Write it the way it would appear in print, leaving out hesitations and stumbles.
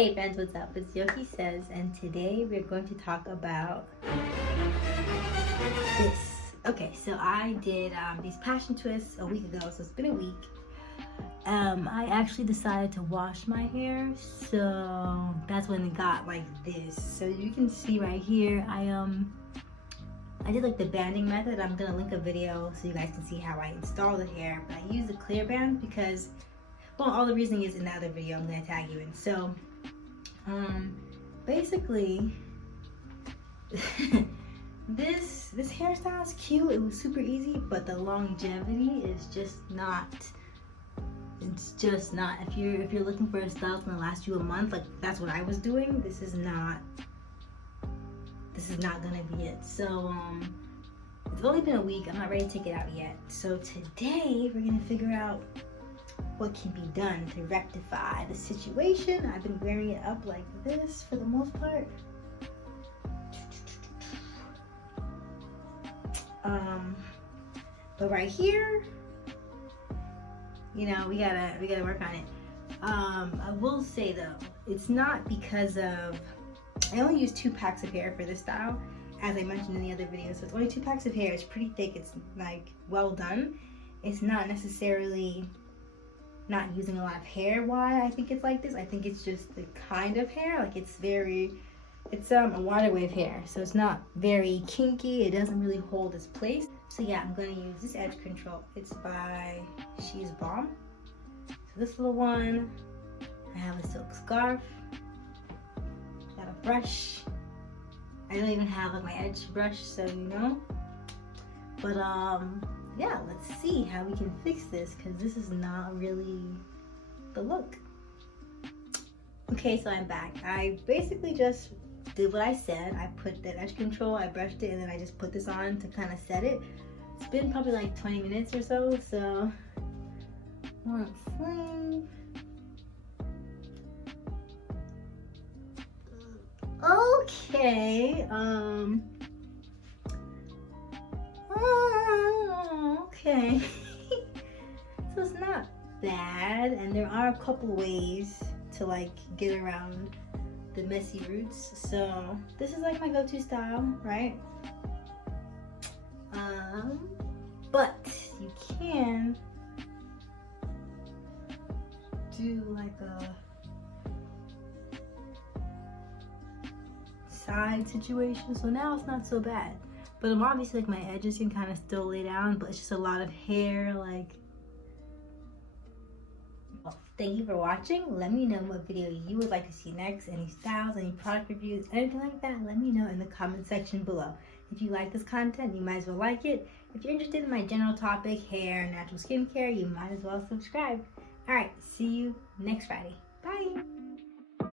Hey friends, what's up? It's Yoki Says, and today we're going to talk about this. Okay, so I did these passion twists a week ago, so it's been a week. I actually decided to wash my hair, so that's when it got like this. So you can see right here, I did like the banding method. I'm gonna link a video so you guys can see how I install the hair, but I use a clear band because, well, all the reasoning is in the other video I'm gonna tag you in. So basically this hairstyle is cute. It was super easy, but the longevity is just not. It's just not. If you're looking for a style that's gonna last you a month, like that's what I was doing, this is not gonna be it. So it's only been a week. I'm not ready to take it out yet. So today we're gonna figure out what can be done to rectify the situation. I've been wearing it up like this for the most part. But right here, you know, we gotta work on it. I will say though, it's not because of, I only use 2 packs of hair for this style, as I mentioned in the other video. So it's only 2 packs of hair. It's pretty thick. It's like well done. It's not necessarily not using a lot of hair why I think it's like this. I think it's just the kind of hair. Like it's a water wave hair, so it's not very kinky. It doesn't really hold its place. So yeah, I'm gonna use this edge control. It's by She's Balm. So this little one, I have a silk scarf, got a brush. I don't even have like my edge brush, so you know. But yeah, let's see how we can fix this, because this is not really the look. Okay, so I'm back. I basically just did what I said. I put that edge control, I brushed it, and then I just put this on to kind of set it. It's been probably like 20 minutes or so, so let's see. Okay, okay. So it's not bad, and there are a couple ways to like get around the messy roots. So this is like my go-to style, right? But you can do like a side situation. So now it's not so bad, but I'm obviously like my edges can kind of still lay down, but it's just a lot of hair. Like, well, thank you for watching. Let me know what video you would like to see next. Any styles, any product reviews, anything like that, let me know in the comment section below. If you like this content, you might as well like it. If you're interested in my general topic, hair, natural skincare, you might as well subscribe. All right, see you next Friday. Bye.